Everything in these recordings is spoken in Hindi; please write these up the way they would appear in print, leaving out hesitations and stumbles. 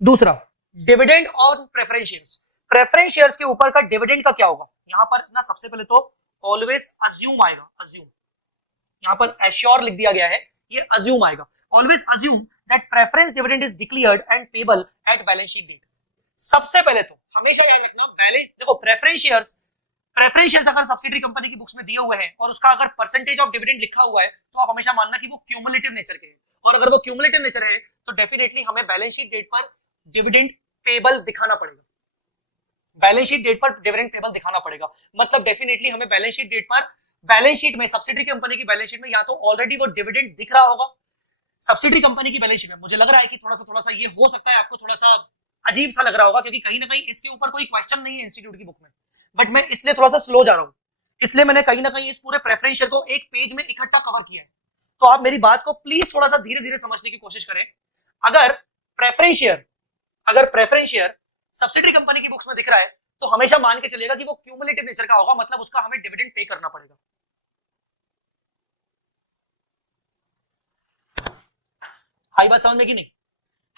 दूसरा, dividend on preference shares. Preference shares के ऊपर का डिविडेंड का क्या होगा? यहां पर ना सबसे पहले तो ऑलवेज अज्यूम आएगा, अज्यूम, यहां पर एश्योर लिख दिया गया है, ये अज्यूम आएगा। Always assume that preference dividend is declared and payable at balance sheet date. सबसे पहले तो हमेशा याद रखना, बैलेंस देखो, प्रेफरेंस शेयर्स अगर सब्सिडरी कंपनी की बुक्स में दिए हुए हैं और उसका अगर परसेंटेज ऑफ डिविडेंड लिखा हुआ है तो आप हमेशा मानना कि वो क्यूमुलेटिव नेचर के हैं, और अगर वो क्यूमुलेटिव नेचर है तो डेफिनेटली हमें बैलेंस शीट डेट पर डिविडेंड पेबल दिखाना पड़ेगा। बैलेंस शीट डेट पर डिविडेंड पेबल दिखाना पड़ेगा, मतलब डेफिनेटली हमें बैलेंस शीट डेट पर, बैलेंस शीट में, सब्सिडरी कंपनी की बैलेंस शीट में या तो ऑलरेडी वो डिविडेंड दिख रहा होगा। सब्सिडरी कंपनी की बैलेंस शीट में मुझे लग रहा है कि थोड़ा सा ये हो सकता है आपको थोड़ा सा अजीब सा लग रहा होगा, क्योंकि कहीं ना कहीं इसके ऊपर कोई क्वेश्चन नहीं है इंस्टीट्यूट की बुक में, बट मैं इसलिए थोड़ा सा स्लो जा रहा हूं, इसलिए मैंने कहीं ना कहीं इस पूरे प्रेफरेंस शेयर को एक पेज में इकट्ठा कवर किया है। तो आप मेरी बात को प्लीज थोड़ा सा धीरे धीरे समझने की कोशिश करें। अगर प्रेफरेंस शेयर, अगर प्रेफरेंस शेयर सब्सिडरी कंपनी की बुक्स में दिख रहा है तो हमेशा मान के चलिएगा कि वो क्यूमुलेटिव नेचर का होगा, मतलब उसका हमें डिविडेंड पे करना पड़ेगा। आई बात समझ में कि नहीं?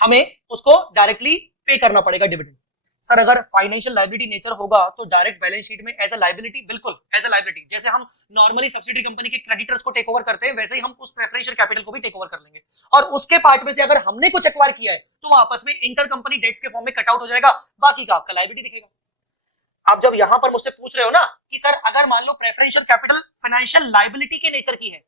हमें उसको डायरेक्टली पे करना पड़ेगा डिविडेंड। सर अगर फाइनेंशियल लायबिलिटी नेचर होगा तो डायरेक्ट बैलेंस शीट में एज अ लायबिलिटी, बिल्कुल एज अ लायबिलिटी, जैसे हम नॉर्मली सब्सिडरी कंपनी के क्रेडिटर्स को टेक ओवर करते हैं वैसे ही हम उस प्रेफरेंशियल कैपिटल को भी टेक ओवर कर लेंगे, और उसके पार्ट में से अगर हमने कुछ एक्वायर किया है तो वो आपस में इंटर कंपनी डेट्स के फॉर्म में कट आउट हो जाएगा, बाकी का आपका लायबिलिटी दिखेगा। आप जब यहां पर मुझसे पूछ रहे हो ना कि सर अगर मान लो प्रेफरेंशियल कैपिटल फाइनेंशियल लायबिलिटी के नेचर की है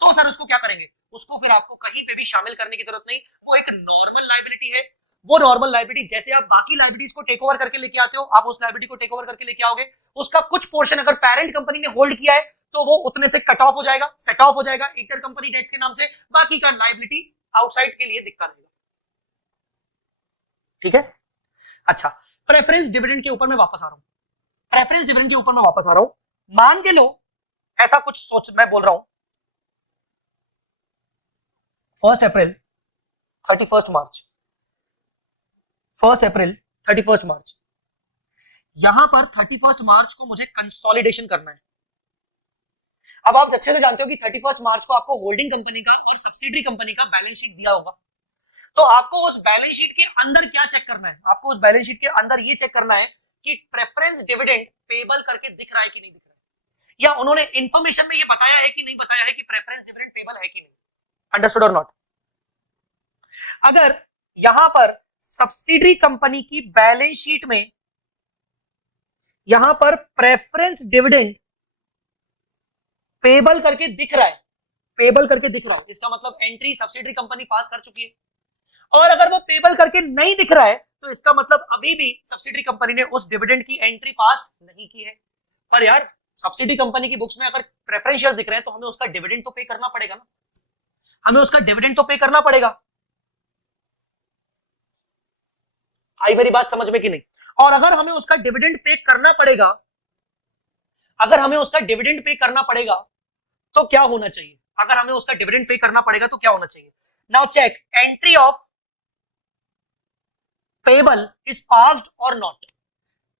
तो सर उसको क्या करेंगे? उसको फिर आपको कहीं पे भी शामिल करने की जरूरत नहीं, वो एक नॉर्मल लायबिलिटी है। वो नॉर्मल लायबिलिटी जैसे आप बाकी लायबिलिटीज को टेक ओवर करके लेके आते हो, आप उस लायबिलिटी को टेक ओवर करके लेके आओगे, उसका कुछ पोर्शन अगर पेरेंट कंपनी ने होल्ड किया है तो वो उतने से कट ऑफ हो जाएगा, सेट ऑफ हो जाएगा इंटर कंपनी डेट्स के नाम से, बाकी का लायबिलिटी आउटसाइड के लिए दिखता रहेगा। ठीक है? अच्छा, प्रेफरेंस डिविडेंड के ऊपर मैं वापस आ रहा हूं, प्रेफरेंस डिविडेंड के ऊपर मैं वापस आ रहा हूं। मान के लो ऐसा कुछ सोच, मैं बोल रहा हूं 1 अप्रैल 31 मार्च, 1 अप्रैल 31 मार्च, यहां पर 31 मार्च को मुझे कंसोलिडेशन करना है। अब आप अच्छे से जानते हो कि 31 मार्च को आपको होल्डिंग कंपनी का और सब्सिडरी कंपनी का बैलेंस शीट दिया होगा, तो आपको उस बैलेंस शीट के अंदर क्या चेक करना है? आपको उस बैलेंस शीट के अंदर ये चेक करना है कि प्रेफरेंस डिविडेंड पेबल करके दिख रहा है कि नहीं दिख रहा है, या उन्होंने इंफॉर्मेशन में ये बताया है कि नहीं बताया है कि प्रेफरेंस डिविडेंड पेबल है कि नहीं। अंडरस्टूड और नॉट? अगर यहां पर सब्सिडरी कंपनी की बैलेंस शीट में यहां पर प्रेफरेंस डिविडेंड पेबल करके दिख रहा है, पेबल करके दिख रहा हो, इसका मतलब एंट्री सब्सिडरी कंपनी पास कर चुकी है। और अगर वो पेबल करके नहीं दिख रहा है तो इसका मतलब अभी भी सब्सिडरी कंपनी ने उस डिविडेंड की एंट्री पास नहीं की है। पर यार सब्सिडरी कंपनी की बुक्स में अगर प्रेफरेंस शेयर्स दिख रहे हैं तो हमें उसका डिविडेंड तो पे करना पड़ेगा ना, हमें उसका डिविडेंड तो पे करना पड़ेगा। आई मेरी बात समझ में कि नहीं? और अगर हमें उसका डिविडेंड पे करना पड़ेगा, अगर हमें उसका डिविडेंड पे करना पड़ेगा तो क्या होना चाहिए? अगर हमें उसका डिविडेंड पे करना पड़ेगा तो क्या होना चाहिए? Now check entry of payable is passed और नॉट।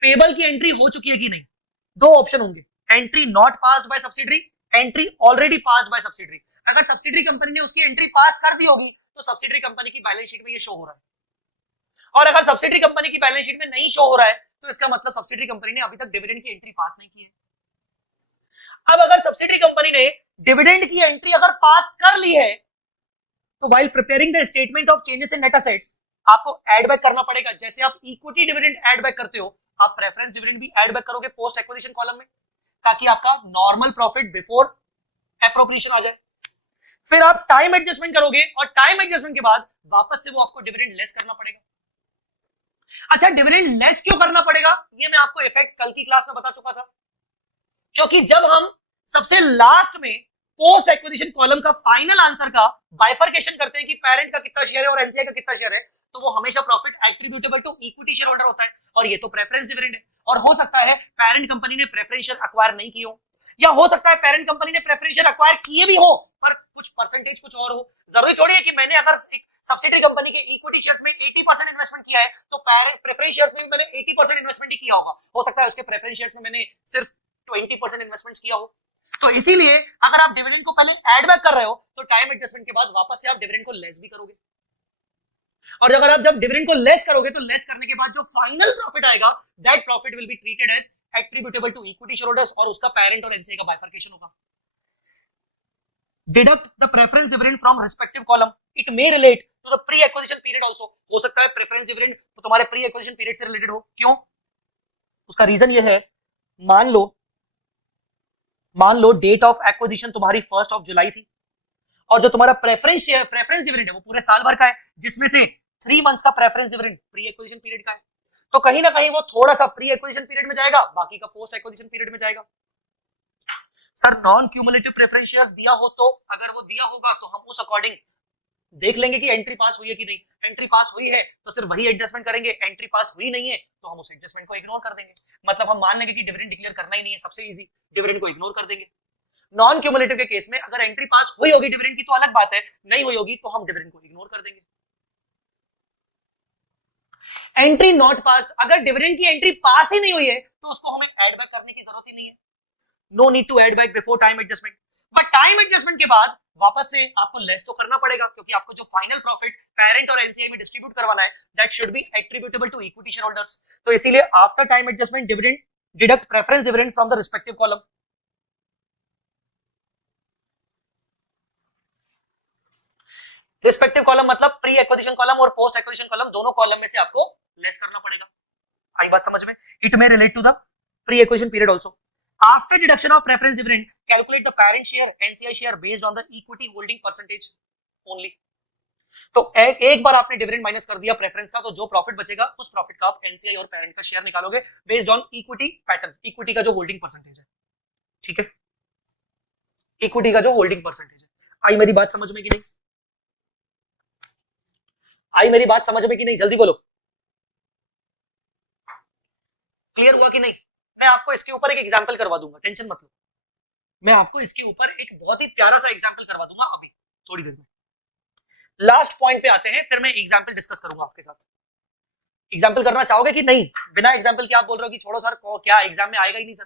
पेबल की एंट्री हो चुकी है कि नहीं? दो ऑप्शन होंगे, entry not passed by subsidiary, entry already passed by subsidiary. अगर सब्सिडरी कंपनी ने उसकी एंट्री पास कर दी होगी तो सब्सिडरी कंपनी की बैलेंस शीट में ये शो हो रहा है, और अगर सब्सिडरी कंपनी की बैलेंस शीट में नहीं शो हो रहा है तो इसका मतलब सब्सिडरी कंपनी ने अभी तक डिविडेंड की एंट्री पास नहीं की है। अब अगर सब्सिडरी कंपनी ने डिविडेंड की एंट्री अगर पास कर ली है तो while preparing the statement of changes in net assets आपको एड बैक करना पड़ेगा। जैसे आप इक्विटी डिविडेंड एड बैक करते हो, आप प्रेफरेंस डिविडेंड भी एड बैक करोगे पोस्ट एक्विजिशन कॉलम में, ताकि आपका नॉर्मल प्रॉफिट बिफोर एप्रोप्रिएशन आ जाए। फिर आप टाइम एडजस्टमेंट करोगे और टाइम एडजस्टमेंट के बाद वापस से वो आपको डिविडेंड लेस करना पड़ेगा। अच्छा, डिविडेंड लेस क्यों करना पड़ेगा? ये मैं आपको इफेक्ट कल की क्लास में बता चुका था, क्योंकि जब हम सबसे लास्ट में पोस्ट एक्विजिशन कॉलम का फाइनल आंसर का बाइफरकेशन करते हैं कि पेरेंट का कितना शेयर है और एनसीआई का कितना शेयर है, तो वो हमेशा profit attributable to equity share holder होता है, और ये तो प्रेफरेंस डिविडेंड है। और हो सकता है पेरेंट कंपनी ने प्रेफरेंस शेयर एक्वायर नहीं किए हो, या हो सकता है पेरेंट कंपनी ने प्रेफरेंस शेयर एक्वायर किए भी हो पर कुछ परसेंटेज कुछ और हो। जरूरी थोड़ी है कि मैंने अगर एक सब्सिडरी कंपनी के इक्विटी शेयर्स में 80% इन्वेस्टमेंट किया है तो प्रेफरेंस शेयर्स में भी मैंने 80% इन्वेस्टमेंट ही किया होगा। हो सकता है उसके प्रेफरेंस शेयर्स में मैंने सिर्फ 20% इन्वेस्टमेंट किया हो। तो इसीलिए अगर आप डिविडेंड को पहले एड बैक कर रहे हो तो टाइम एडजस्टमेंट के बाद वापस से आप डिविडेंड को लेस भी करोगे। और अगर आप जब डिविडेंड को लेस करोगे तो लेस करने के बाद जो फाइनल प्रॉफिट आएगा that profit will be treated as attributable to equity share holders और उसका पेरेंट और एनसीए का बाइफरकेशन होगा. Deduct the preference dividend from respective column. It may relate to the pre acquisition period also. हो सकता है प्रेफरेंस डिविडेंड तो तुम्हारे प्री एक्विजिशन पीरियड से रिलेटेड हो. क्यों? उसका रीजन ये है, मान लो डेट ऑफ एक्विजिशन तुम्हारी 1 जुलाई थी और जो तुम्हारा प्रेफरेंस डिविडेंड है वो पूरे साल भर का है, जिसमें से 3 मंथ्स का preference dividend pre acquisition period का है. तो कहीं ना कहीं वो थोड़ा सा प्री एक्विजिशन पीरियड में जाएगा, बाकी का पोस्ट एक्विजिशन पीरियड में जाएगा. Sir non cumulative preference shares दिया हो तो, अगर वो दिया होगा तो हम उस अकॉर्डिंग देख लेंगे कि एंट्री पास हुई है कि नहीं. एंट्री पास हुई है तो सिर्फ वही एडजस्टमेंट करेंगे, एंट्री पास हुई नहीं है तो हम उस एडजस्टमेंट को इग्नोर कर देंगे. मतलब हम मान लेंगे कि डिविडेंड डिक्लेयर करना ही नहीं है, सबसे इजी, डिविडेंड को इग्नोर कर देंगे. नॉन क्यूमुलेटिव के केस में अगर एंट्री पास हुई होगी डिविडेंड की तो अलग बात है, नहीं हुई होगी तो हम डिविडेंड को इग्नोर कर देंगे. एंट्री नॉट पास्ड, अगर डिविडेंड की एंट्री पास ही नहीं हुई है तो उसको हमें ऐड बैक करने की जरूरत ही नहीं है. No need to add back before time adjustment. But time adjustment के बाद वापस से आपको लेस तो करना पड़ेगा, क्योंकि आपको जो फाइनल प्रॉफिट पेरेंट और एनसीआई में डिस्ट्रीब्यूट करवाना है that should be attributable to equity share holders. तो इसीलिए after time adjustment dividend deduct preference dividend from the respective column. Respective column मतलब प्री एक्विजिशन कॉलम और पोस्ट एक्विजिशन कॉलम, दोनों कॉलम में से आपको लेस करना पड़ेगा. आई बात समझ में? It may relate to the pre acquisition period also. After deduction of preference dividend, calculate the parent share, NCI share based on the equity holding percentage only. तो एक बार आपने डिविडेंड माइनस कर दिया प्रेफरेंस का, तो जो प्रॉफिट बचेगा उस प्रॉफिट का आप एनसीआई और पेरेंट का शेयर निकालोगे based on equity pattern, equity का जो होल्डिंग परसेंटेज है. ठीक है, इक्विटी का जो होल्डिंग परसेंटेज है. आई मेरी बात समझ में कि नहीं? आई मेरी बात समझ में कि नहीं? जल्दी बोलो, क्लियर हुआ कि नहीं? मैं आपको इसके ऊपर एक एग्जांपल करवा दूंगा, टेंशन मत लो. मैं आपको इसके ऊपर एक बहुत ही प्यारा सा एग्जांपल करवा दूंगा अभी थोड़ी देर में. लास्ट पॉइंट पे आते हैं, फिर मैं एग्जांपल डिस्कस करूंगा आपके साथ. एग्जांपल करना चाहोगे कि नहीं? बिना एग्जांपल के आप बोल रहे हो कि छोड़ो सर, क्या एग्जाम में आएगा ही नहीं सर.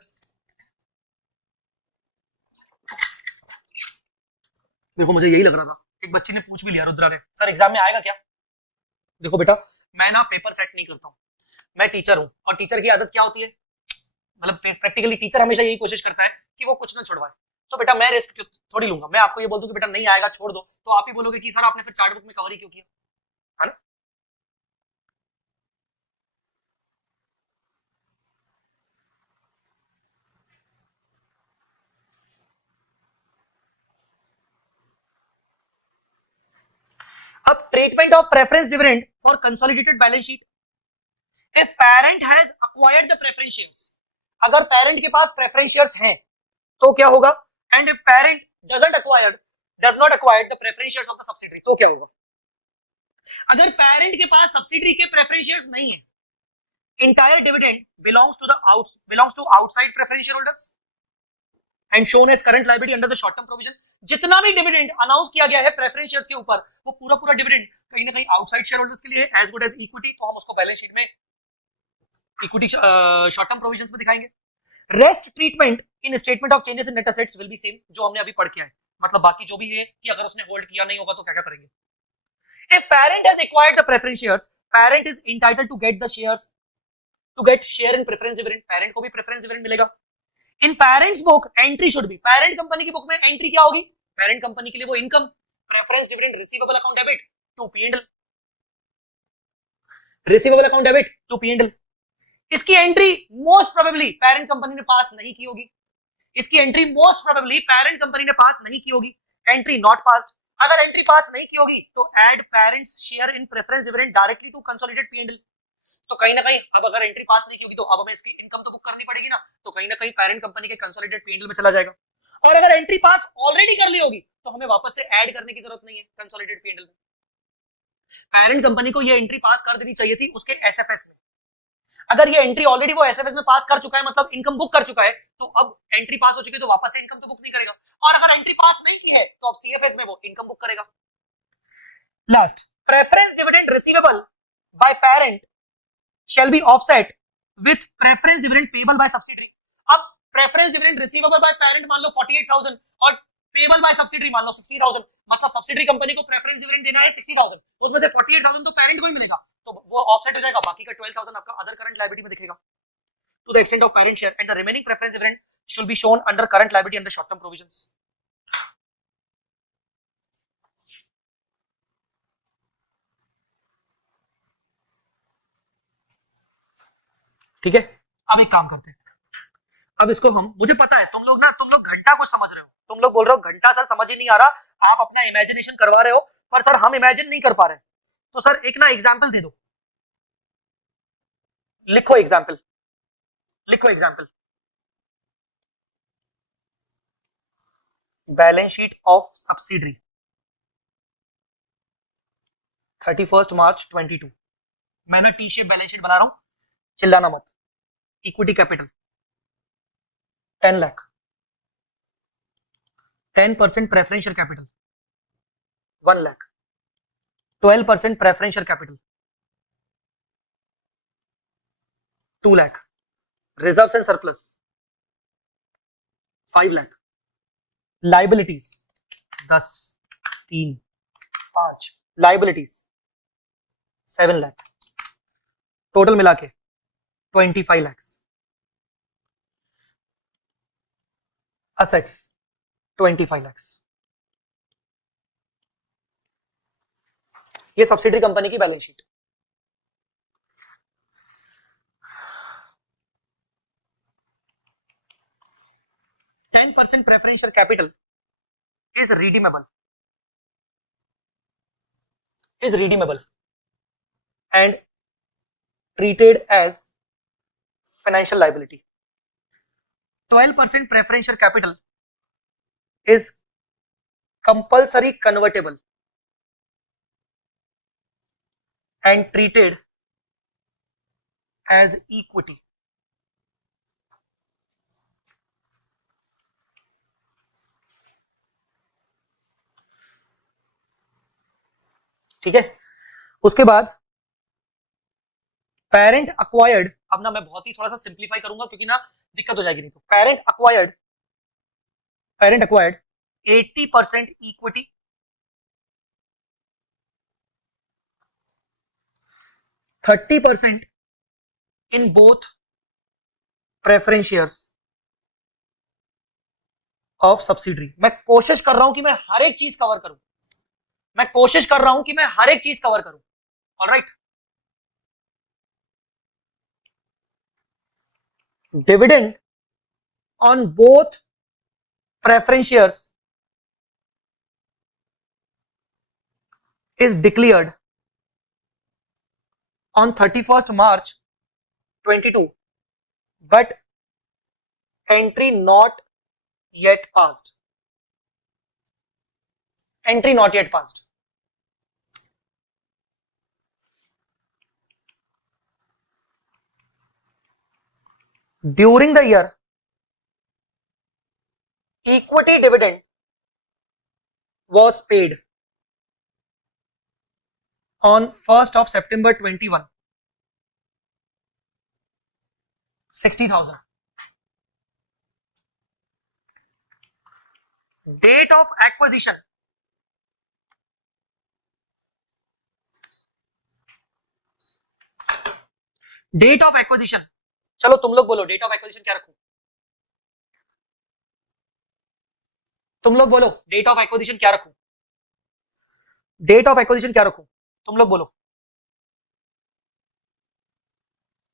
देखो मुझे यही लग रहा था, एक बच्ची ने पूछ भी लिया, रुद्रा ने, सर एग्जाम में आएगा क्या? देखो बेटा, मैं ना पेपर सेट नहीं करता हूं, मैं टीचर हूं और टीचर की आदत क्या होती है, मतलब प्रैक्टिकली टीचर हमेशा यही कोशिश करता है कि वो कुछ ना छुड़वाए. तो बेटा मैं रिस्क थोड़ी लूंगा. मैं आपको ये बोल दूं कि बेटा नहीं आएगा छोड़ दो, तो आप ही बोलोगे कि सर आपने फिर चार्ट बुक में कवर ही क्यों किया, है ना? अब treatment of preference dividend for consolidated balance sheet. If parent has acquired the preference shares, अगर पेरेंट के पास प्रेफरेंस शेयर्स हैं तो क्या होगा? And if parent does not acquired the preference shares of the subsidiary, तो क्या होगा? अगर पेरेंट के पास सब्सिडियरी के प्रेफरेंस शेयर्स नहीं है, entire dividend belongs to outside preference shareholders and shown as current liability under the short term provision. जितना भी डिविडेंड अनाउंस किया गया है प्रेफरेंस शेयर्स के ऊपर, वो पूरा पूरा डिविडेंड कहीं ना कहीं आउटसाइड शेयर होल्डर्स के लिए एज गुड एज इक्विटी, तो हम उसको बैलेंस शीट में इक्विटी शॉर्ट टर्म प्रोविजंस में दिखाएंगे. Rest treatment in statement of changes in net assets will be same, जो हमने अभी पढ़ के आए. मतलब बाकी जो भी है कि अगर उसने होल्ड किया नहीं होगा तो क्या क्या करेंगे. If parent has acquired the preference shares, parent is entitled to get the shares, to get share in preference dividend. Parent को भी preference dividend मिलेगा. In parent's book, entry should be, parent company की बुक में एंट्री क्या होगी? पेरेंट कंपनी के लिए वो income, preference dividend receivable account debit to P&L, receivable account debit to P&L. इसकी entry most probably parent company ने पास नहीं की होगी. इसकी entry most probably parent company ने पास नहीं की होगी. Entry not passed. अगर एंट्री पास नहीं की होगी तो add parents share in preference dividend directly to consolidated P&L. तो कहीं ना कहीं अब अगर एंट्री पास नहीं की होगी तो अब हमें इसकी इनकम तो बुक करनी पड़ेगी ना, तो कहीं ना कहीं पेरेंट कंपनी के कंसोलिडेटेड P&L में चला जाएगा. और अगर एंट्री पास ऑलरेडी कर ली होगी तो हमें वापस से ऐड करने की जरूरत नहीं है कंसोलिडेटेड P&L में. पेरेंट कंपनी को ये एंट्री पास कर देनी चाहिए थी उसके एसएफएस में. अगर ये एंट्री ऑलरेडी वो एसएफएस में पास कर चुका है, मतलब इनकम बुक कर चुका है, तो अब एंट्री पास हो चुकी है तो वापस से इनकम तो बुक नहीं करेगा. और अगर एंट्री पास नहीं की है तो अब सीएफएस में वो इनकम बुक करेगा. Last, preference dividend receivable by parent shall be offset with preference dividend payable by subsidiary. अब preference dividend receivable by parent मान लो 48,000 और पेबल बाय सब्सिडरी मान लो 60,000, मतलब सब्सिडरी कंपनी को प्रेफरेंस डिविडेंड देना है 60,000, उसमें से 48,000 तो पेरेंट को ही मिलेगा, तो वो ऑफसेट हो जाएगा, बाकी का 12,000 आपका अदर करंट लायबिलिटी में दिखेगा to the extent of parent share and the remaining preference dividend should be shown under current liability under short term provisions. ठीक है, अब एक काम करते हैं, अब इसको हम, मुझे पता है तुम लोग घंटा को समझ रहे हो, तुम लोग बोल रहे हो घंटा सर समझ ही नहीं आ रहा, आप अपना इमेजिनेशन करवा रहे हो, पर सर हम इमेजिन नहीं कर पा रहे, तो सर एक ना एग्जाम्पल दे दो, लिखो एग्जाम्पल, लिखो example, balance sheet of subsidiary 31 मार्च 22, मैं ना टी शेप बैलेंस शीट बना रहा हूं, चिल्लाना मत। Equity capital 10 lakh, 10% preferential capital 1 lakh, 12% preferential capital 2 lakh, reserves and surplus 5 lakh, liabilities 10, 3, 5, liabilities 7 lakh, total मिला के 25 लाख, असेट्स 25 लाख। ये सब्सिडरी कंपनी की balance sheet. %10 preferential capital is redeemable and treated as financial liability. 12% preferential capital is compulsory convertible and treated as equity. ठीक है, उसके बाद पेरेंट अक्वायर्ड, अब ना मैं बहुत ही थोड़ा सा सिंप्लीफाई करूंगा क्योंकि ना दिक्कत हो जाएगी नहीं, तो parent acquired 80% equity, 30% in both preference shares of subsidiary. मैं कोशिश कर रहा हूं कि मैं हर एक चीज कवर करूं, alright. Dividend on both preference shares is declared on 31st March 22, but entry not yet passed. During the year, equity dividend was paid on 1st of September 21, 60,000. Date of acquisition, चलो तुम लोग बोलो डेट ऑफ एक्विजिशन क्या रखूं, तुम लोग बोलो डेट ऑफ एक्विजिशन क्या रखूं, तुम लोग बोलो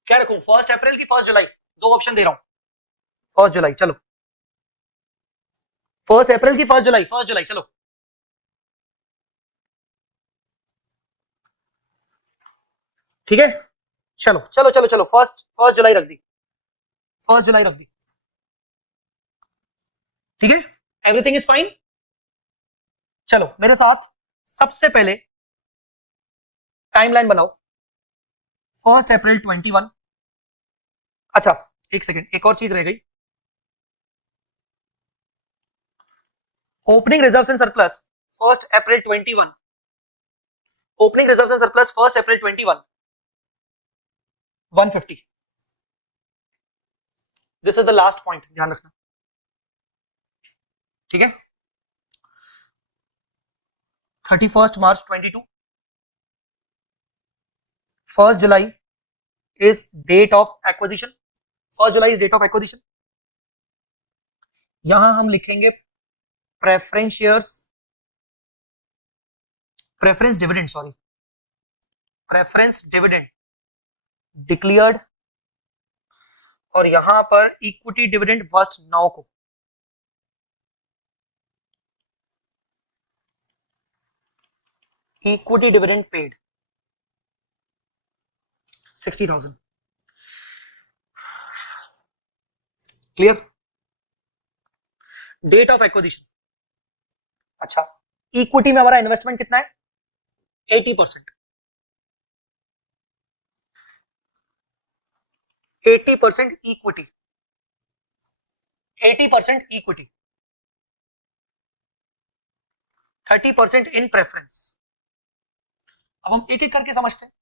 क्या रखूं, 1 अप्रैल की 1 जुलाई, दो ऑप्शन दे रहा हूं, 1 जुलाई, चलो 1 अप्रैल की 1 जुलाई, चलो ठीक है, चलो 1 जुलाई रख दी, ठीक है, एवरीथिंग इज फाइन। चलो मेरे साथ सबसे पहले टाइमलाइन बनाओ, 1 अप्रैल 21, अच्छा एक सेकेंड, एक और चीज रह गई, opening reserves and surplus 1 April 21, opening reserves and surplus 1 April 21, 150, this is the last point, ध्यान रखना, ठीक है। 31 March 22, 1 July is date of acquisition, 1 July is date of acquisition. यहां हम लिखेंगे preference shares, preference dividend, sorry, preference dividend declared, और यहां पर इक्विटी डिविडेंड 1 को, equity dividend paid 60,000. Clear? Date of acquisition. अच्छा, इक्विटी में हमारा इन्वेस्टमेंट कितना है? 80%. 80% इक्विटी, 80% इक्विटी, 30% इन प्रेफरेंस. अब हम एक एक करके समझते हैं.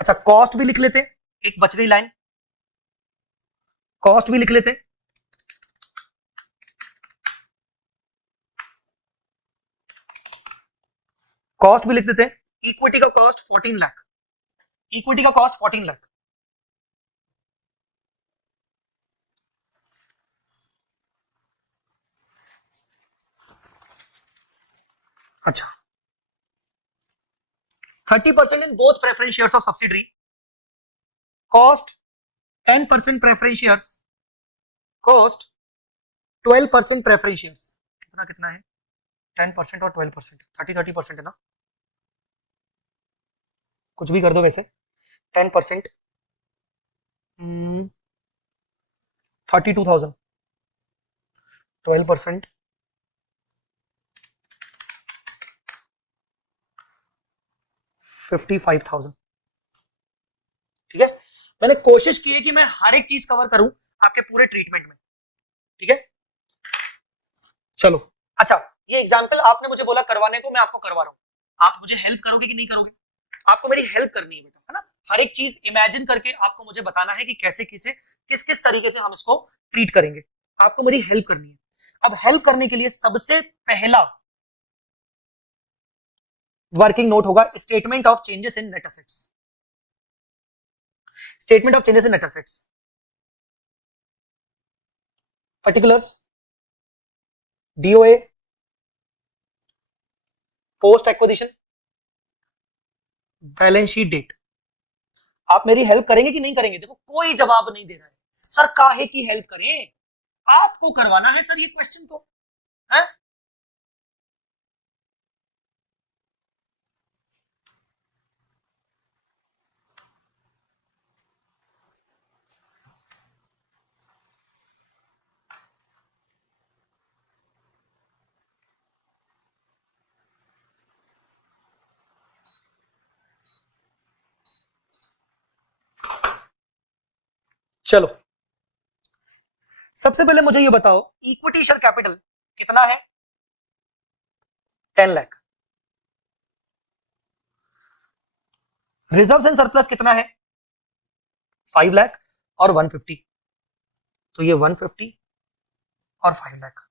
अच्छा, कॉस्ट भी लिख लेते हैं, एक बच गई लाइन, कॉस्ट भी लिख लेते हैं. कॉस्ट भी लिख देते हैं. इक्विटी का कॉस्ट 14 लाख, इक्विटी का कॉस्ट 14 लाख. अच्छा, 30% in both preference shares of subsidiary, cost 10% preference shares, cost 12% preference shares. कितना कितना है? 10% और 12%, 30% है ना, कुछ भी कर दो वैसे. 10% 32,000, 12% 55,000. ठीक है, मैंने कोशिश की है कि मैं हर एक चीज कवर करूं आपके पूरे ट्रीटमेंट में. ठीक है, चलो. अच्छा, ये एग्जाम्पल आपने मुझे बोला करवाने को, मैं आपको करवा रहा हूं. आप मुझे हेल्प करोगे कि नहीं करोगे? आपको मेरी हेल्प करनी है बेटा, है ना. हर एक चीज इमेजिन करके आपको मुझे बताना है कि कैसे किसे किस किस तरीके से हम इसको ट्रीट करेंगे. आपको मेरी हेल्प करनी है. अब हेल्प करने के लिए सबसे पहला वर्किंग नोट होगा statement of changes in net assets. Statement of changes in net assets, particulars, DOA, post acquisition, balance sheet date. आप मेरी हेल्प करेंगे कि नहीं करेंगे? देखो कोई जवाब नहीं दे रहा है. सर काहे की हेल्प करें, आपको करवाना है सर ये क्वेश्चन तो है. चलो, सबसे पहले मुझे ये बताओ इक्विटी शेयर कैपिटल कितना है? 10 लाख. रिजर्व्स एंड सरप्लस कितना है? 5 लाख और 150. तो ये 150 और 5 लाख.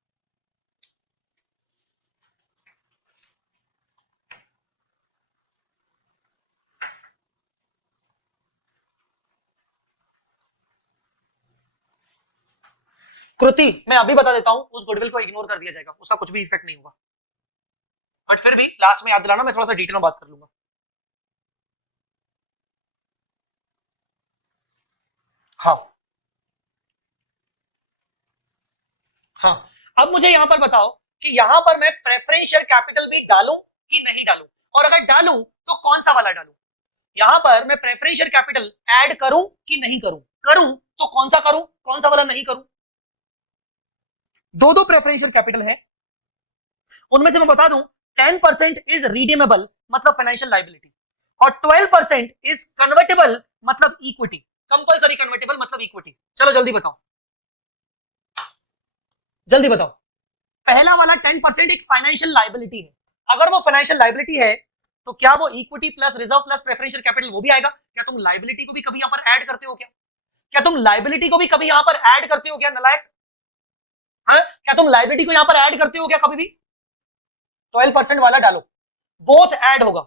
कृति, मैं अभी बता देता हूं, उस गुडविल को इग्नोर कर दिया जाएगा, उसका कुछ भी इफेक्ट नहीं होगा. बट फिर भी लास्ट में याद दिलाना, मैं थोड़ा सा डिटेल में बात कर लूंगा. हाँ हाँ, अब मुझे यहां पर बताओ कि यहां पर मैं प्रेफरेंस शेयर कैपिटल भी डालूं कि नहीं डालूं, और अगर डालूं तो कौन सा वाला डालूं? यहां पर मैं प्रेफरेंस शेयर कैपिटल ऐड करूं कि नहीं करूं? करूं तो कौन सा करूं, कौन सा वाला नहीं करूं? दो दो प्रेफरेंस शेयर कैपिटल है, उनमें से मैं बता दूं 10% इज रिडीमेबल मतलब फाइनेंशियल लाइबिलिटी, और 12% इज कन्वर्टेबल मतलब इक्विटी, कंपलसरी कन्वर्टेबल मतलब इक्विटी. चलो जल्दी बताओ, जल्दी बताओ. पहला वाला 10% एक फाइनेंशियल लाइबिलिटी है. अगर वो फाइनेंशियल लाइबिलिटी है तो क्या वो equity plus reserve plus preferential capital वो भी आएगा? क्या तुम लाइबिलिटी को भी कभी यहां पर ऐड करते हो क्या? क्या तुम लाइबिलिटी को भी कभी यहां पर ऐड करते हो क्या नलायक? हाँ, क्या तुम लाइबिलिटी को यहां पर ऐड करते हो क्या कभी भी? 12% वाला डालो, बोथ ऐड होगा,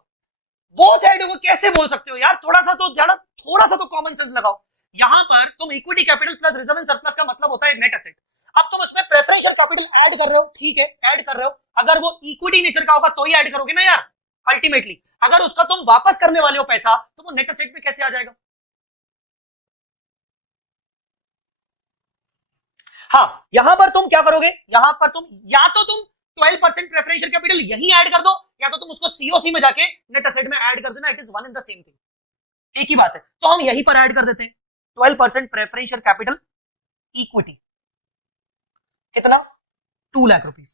बोथ ऐड होगा। कैसे बोल सकते हो यार, थोड़ा सा तो कॉमन सेंस लगाओ। यहां पर तुम equity capital plus reserve and surplus का मतलब होता है नेट एसेट। अब तुम उसमें प्रेफरेंशियल कैपिटल ऐड कर रहे हो, ठीक है ऐड कर रहे हो, अगर वो इक्विटी नेचर का होगा तो ही ऐड करोगे ना यार अल्टीमेटली। अगर उसका तुम वापस करने वाले हो पैसा तो वो नेट एसेट में कैसे आ जाएगा? हाँ, यहां पर तुम क्या करोगे, यहां पर तुम या तो तुम 12% प्रेफरेंशियल कैपिटल यही ऐड कर दो, या तो तुम उसको सीओसी में जाके नेट एसेट में ऐड कर देना। It is one in the same thing, एक ही बात है। तो हम यहीं पर ऐड कर देते हैं 12% प्रेफरेंशियल कैपिटल इक्विटी, कितना 2 लाख रुपीस,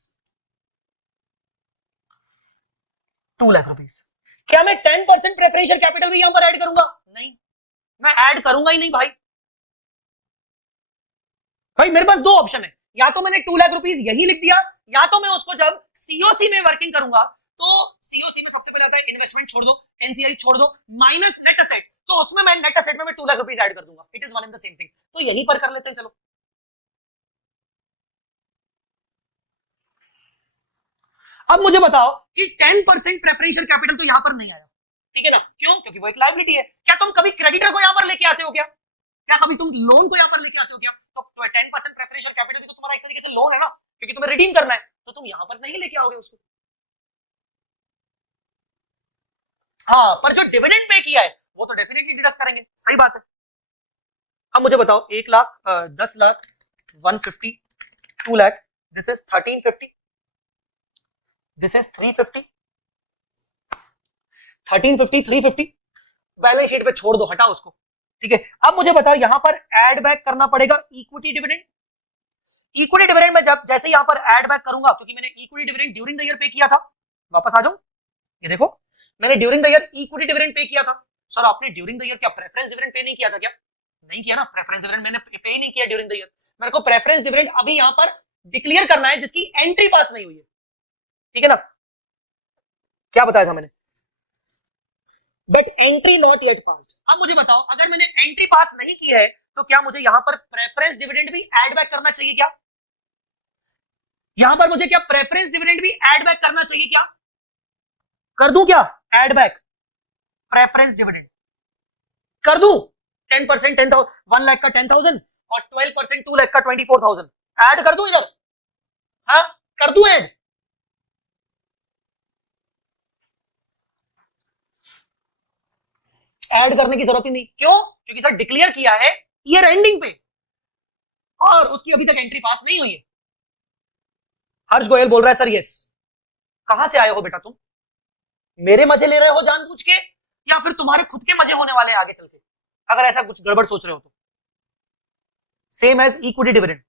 2 लाख रुपीस। क्या मैं 10% प्रेफरेंशियल कैपिटल भी यहां पर ऐड करूंगा? नहीं, मैं ऐड करूंगा ही नहीं भाई। भाई मेरे पास दो ऑप्शन है, या तो मैंने 2 लाख रुपीस यही लिख दिया, या तो मैं उसको जब सीओसी में वर्किंग करूंगा तो सीओसी में सबसे पहले आता है इन्वेस्टमेंट छोड़ दो, एनसीआई छोड़ दो, माइनस नेट एसेट, तो उसमें मैं नेट एसेट में मैं 2 लाख रुपीस ऐड कर दूंगा। It is one in the same thing, तो यहीं पर कर लेते हैं। चलो अब मुझे बताओ कि 10% प्रेफरेंशियल कैपिटल तो यहां पर नहीं आया, ठीक है ना? क्यों? क्योंकि वो एक लायबिलिटी है। क्या तुम कभी क्रेडिटर को यहां पर लेके आते हो क्या? क्या कभी तुम लोन को यहां पर लेके आते हो क्या? तो 10% प्रेफरेंशियल कैपिटल भी तो तुम्हारा एक तरीके से लोन है ना, क्योंकि तुम्हें रिडीम करना है, तो तुम यहां पर नहीं लेके आओगे उसको। हाँ, पर जो डिविडेंड पे किया है वो तो डेफिनेटली डिडक्ट करेंगे, सही बात है। अब मुझे बताओ 1 lakh 10 lakh 150 2 lakh, this is 1350, this is 350, 1350 350, balance sheet पे छोड़ दो, हटाओ उसको, ठीक है। अब मुझे बताओ यहां पर ऐड बैक करना पड़ेगा इक्विटी डिविडेंड। इक्विटी डिविडेंड में जब जैसे यहां पर ऐड बैक करूंगा, क्योंकि मैंने equity dividend during the year पे किया था, वापस आ जाओ, ये देखो मैंने during the year equity dividend pay किया था। सर आपने ड्यूरिंग द ईयर क्या प्रेफरेंस डिविडेंड पे नहीं किया था क्या? नहीं किया ना, प्रेफरेंस डिविडेंड मैंने पे ही नहीं किया ड्यूरिंग द ईयर। मेरे को प्रेफरेंस डिविडेंड अभी यहां पर डिक्लेयर करना है जिसकी एंट्री पास नहीं हुई है, ठीक है ना? क्या बताया था मैंने? But entry not yet passed. अब मुझे बताओ अगर मैंने एंट्री पास नहीं की है तो क्या मुझे यहां पर प्रेफरेंस डिविडेंड भी ऐड बैक करना चाहिए क्या? यहां पर मुझे क्या प्रेफरेंस डिविडेंड भी ऐड बैक करना चाहिए क्या? कर दूं क्या ऐड बैक प्रेफरेंस डिविडेंड? कर दूं 10% 10,000, 1 लाख का 10,000 और 12% 2 लाख का 24,000 ऐड कर दूं इधर? हाँ कर दूं ऐड? ऐड करने की जरूरत ही नहीं, क्यों? क्योंकि सर डिक्लेयर किया है ईयर एंडिंग पे और उसकी अभी तक एंट्री पास नहीं हुई है। हर्ष गोयल बोल रहा है सर यस। कहां से आए हो बेटा तुम? मेरे मजे ले रहे हो जानबूझ के, या फिर तुम्हारे खुद के मजे होने वाले आगे चल के, अगर ऐसा कुछ गड़बड़ सोच रहे हो तो? Same as equity dividend,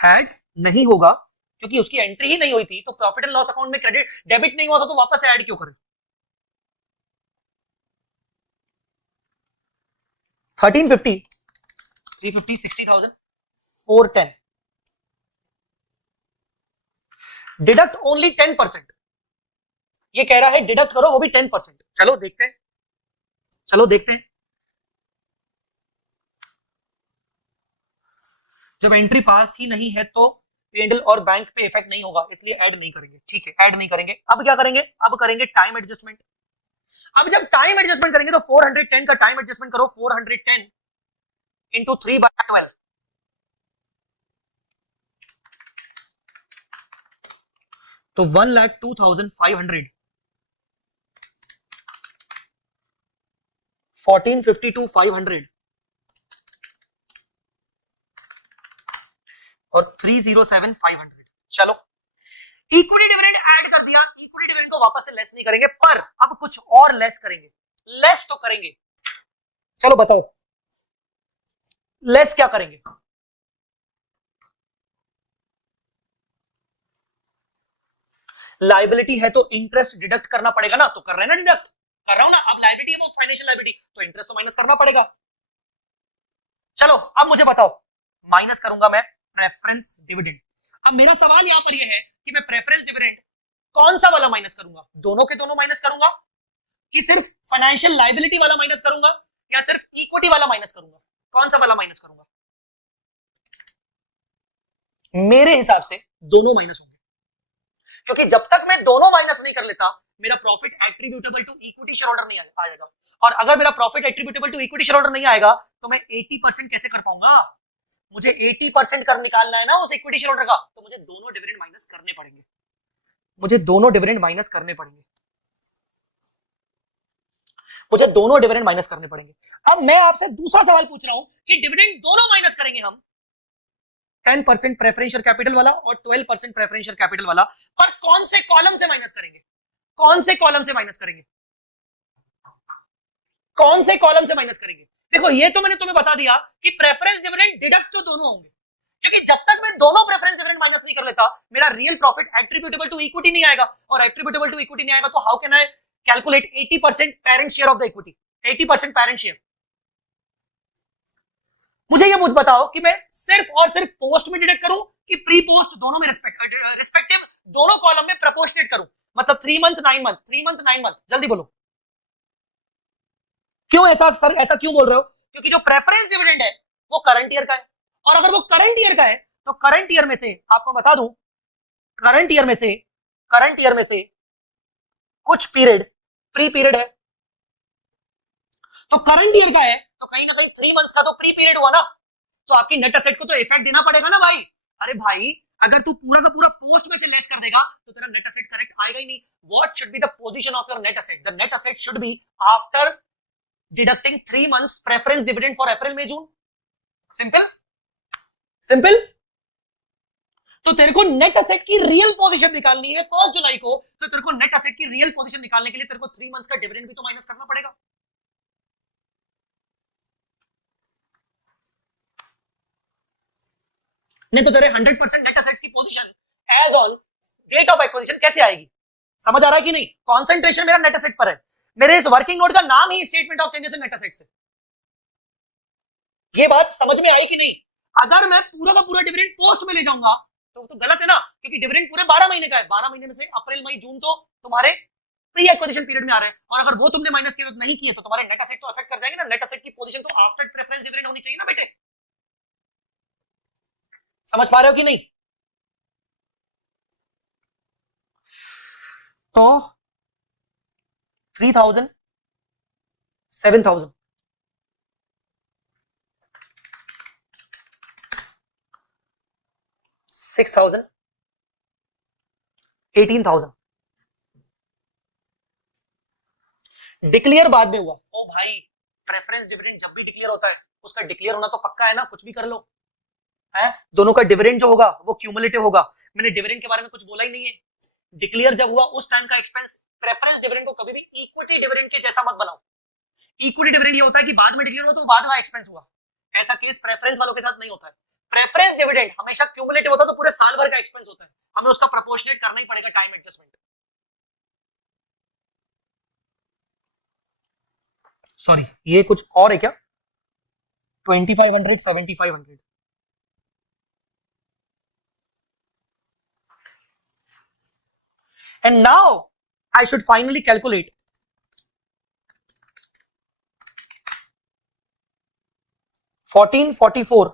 add नहीं होगा क्योंकि उसकी एंट्री ही नहीं हुई थी, तो प्रॉफिट एंड लॉस अकाउंट में क्रेडिट डेबिट नहीं हुआ था, तो वापस से ऐड क्यों करें? 1350 350 60,000 410, डिडक्ट ओनली 10%। ये कह रहा है डिडक्ट करो वो भी 10%। चलो देखते हैं, चलो देखते हैं। जब एंट्री पास ही नहीं है तो पेंडल और बैंक पे इफेक्ट नहीं होगा, इसलिए ऐड नहीं करेंगे, ठीक है ऐड नहीं करेंगे। अब क्या करेंगे? अब करेंगे टाइम एडजस्टमेंट। अब जब टाइम एडजस्टमेंट करेंगे तो 410 का टाइम एडजस्टमेंट करो, 410 इंटू 3/12, तो 1,02,500, 1452,500 और 307,500। चलो इक्विटी डिविडेंड ऐड कर दिया, इक्विटी डिविडेंड को वापस से लेस नहीं करेंगे, पर अब कुछ और लेस करेंगे। लेस तो करेंगे, चलो बताओ लेस क्या करेंगे? लाइबिलिटी है तो इंटरेस्ट डिडक्ट करना पड़ेगा ना, तो कर रहे हैं ना डिडक्ट, कर रहा हूं ना। अब लाइबिलिटी है वो फाइनेंशियल लाइबिलिटी, तो इंटरेस्ट तो माइनस करना पड़ेगा। चलो अब मुझे बताओ, माइनस करूंगा मैं प्रेफरेंस डिविडेंड। अब मेरा सवाल यहां पर यह है कि मैं प्रेफरेंस डिविडेंड कौन सा वाला माइनस करूंगा? दोनों के दोनों माइनस करूंगा, कि सिर्फ फाइनेंशियल लाइबिलिटी वाला माइनस करूंगा, या सिर्फ इक्विटी वाला माइनस करूंगा? कौन सा वाला माइनस करूंगा? मेरे हिसाब से दोनों माइनस होंगे, क्योंकि जब तक मैं दोनों माइनस नहीं कर लेता मेरा profit attributable to equity share holder नहीं आएगा, और अगर मेरा profit attributable to equity share holder नहीं आएगा तो मैं 80% कैसे कर पाऊंगा? मुझे 80% कर निकालना है ना उस इक्विटी शेयर होल्डर का, तो मुझे दोनों डिविडेंड माइनस करने पड़ेंगे, मुझे दोनों डिविडेंड माइनस करने पड़ेंगे, मुझे दोनों डिविडेंड माइनस करने पड़ेंगे। अब मैं आपसे दूसरा सवाल पूछ रहा हूं कि डिविडेंड दोनों माइनस करेंगे हम, 10% प्रेफरेंशियल कैपिटल वाला और 12% प्रेफरेंशियल कैपिटल वाला, पर कौन से कॉलम से माइनस करेंगे? कौन से कॉलम से माइनस करेंगे? कौन से कॉलम से माइनस करेंगे? देखो ये तो मैंने तुम्हें बता दिया कि प्रेफरेंस डिविडेंड डिडक्ट तो दोनों होंगे, क्योंकि जब तक मैं दोनों प्रेफरेंस डिविडेंड माइनस नहीं कर लेता मेरा real profit attributable to equity नहीं आएगा, और एट्रीब्यूटेबल टू इक्विटी नहीं आएगा तो how can I calculate 80% parent share of the equity, 80% parent share? मुझे ये मुझे बताओ कि मैं सिर्फ और सिर्फ पोस्ट में डिडक्ट करूं कि प्री पोस्ट, दोनों में रिस्पेक्टिव दोनों कॉलम में प्रोपोर्शनेट करूं, मतलब 3 मंथ 9 मंथ, 3 मंथ 9 मंथ, जल्दी बोलो क्यों ऐसा सर, ऐसा क्यों बोल रहे हो? क्योंकि जो प्रेफरेंस डिविडेंड है वो करंट ईयर का है, और अगर वो करंट ईयर का है तो करंट ईयर में से आपको बता दूं, करंट ईयर में से कुछ पीरियड प्री पीरियड है, तो करंट ईयर का है तो कहीं ना कहीं 3 मंथ्स का तो प्री पीरियड हुआ ना, तो आपकी नेट एसेट को तो इफेक्ट देना पड़ेगा ना भाई। अरे भाई अगर तू पूरा का पूरा पोस्ट में से लेस कर देगा तो तेरा नेट एसेट करेक्ट आएगा ही नहीं। What should be the position of your net asset? The net asset should be after deducting 3 months preference dividend for April May June. Simple simple. तो तेरे को नेट एसेट की रियल पोजीशन निकालनी है 1 जुलाई को, तो तेरे को नेट एसेट की रियल पोजीशन निकालने के लिए तेरे को 3 मंथ्स का डिविडेंड भी तो माइनस करना पड़ेगा। नहीं तो तेरे 100% नेट एसेट्स की position as on date of acquisition कैसे आएगी? समझ आ रहा है कि नहीं? कॉन्सेंट्रेशन मेरा नेट एसेट पर है, मेरे इस वर्किंग नोट का नाम ही statement of changes in net assets है। ये बात समझ में आई कि नहीं? अगर मैं पूरा का पूरा डिविडेंड पोस्ट में ले जाऊंगा तो गलत है ना, क्योंकि डिविडेंड पूरे 12 महीने का है, 12 महीने में से अप्रैल मई जून तो तुम्हारे प्री एक्विजिशन पीरियड में आ रहे हैं, और अगर वो तुमने माइनस किया तो नहीं किए तो तुम्हारे नेट एसेट तो अफेक्ट कर जाएंगे ना। नेट एसेट की पोजीशन तो आफ्टर प्रेफरेंस डिविडेंड होनी चाहिए ना बेटे। समझ पा रहे हो कि नहीं? तो 3000 7000 6000 18,000 डिक्लेयर बाद में हुआ। ओ भाई प्रेफरेंस डिविडेंड जब भी डिक्लेयर होता है उसका डिक्लेयर होना तो पक्का है ना, कुछ भी कर लो है। दोनों का डिविडेंड जो होगा वो क्यूमुलेटिव होगा। मैंने डिविडेंड के बारे में कुछ बोला ही नहीं है। डिक्लेयर जब हुआ उस टाइम का एक्सपेंस, प्रेफरेंस डिविडेंड को कभी भी इक्विटी डिविडेंड के जैसा मत बनाओ। इक्विटी डिविडेंड ये होता है कि बाद में डिक्लेयर हुआ तो बाद में एक्सपेंस हुआ, ऐसा केस प्रेफरेंस वालों के साथ नहीं होता है। प्रेफरेंस डिविडेंड हमेशा क्यूमुलेटिव होता है, तो पूरे साल भर का एक्सपेंस होता है, हमें उसका प्रोपोर्शनेट करना ही पड़ेगा टाइम एडजस्टमेंट। सॉरी ये कुछ और है क्या? 2500 7500 and now I should finally calculate 1444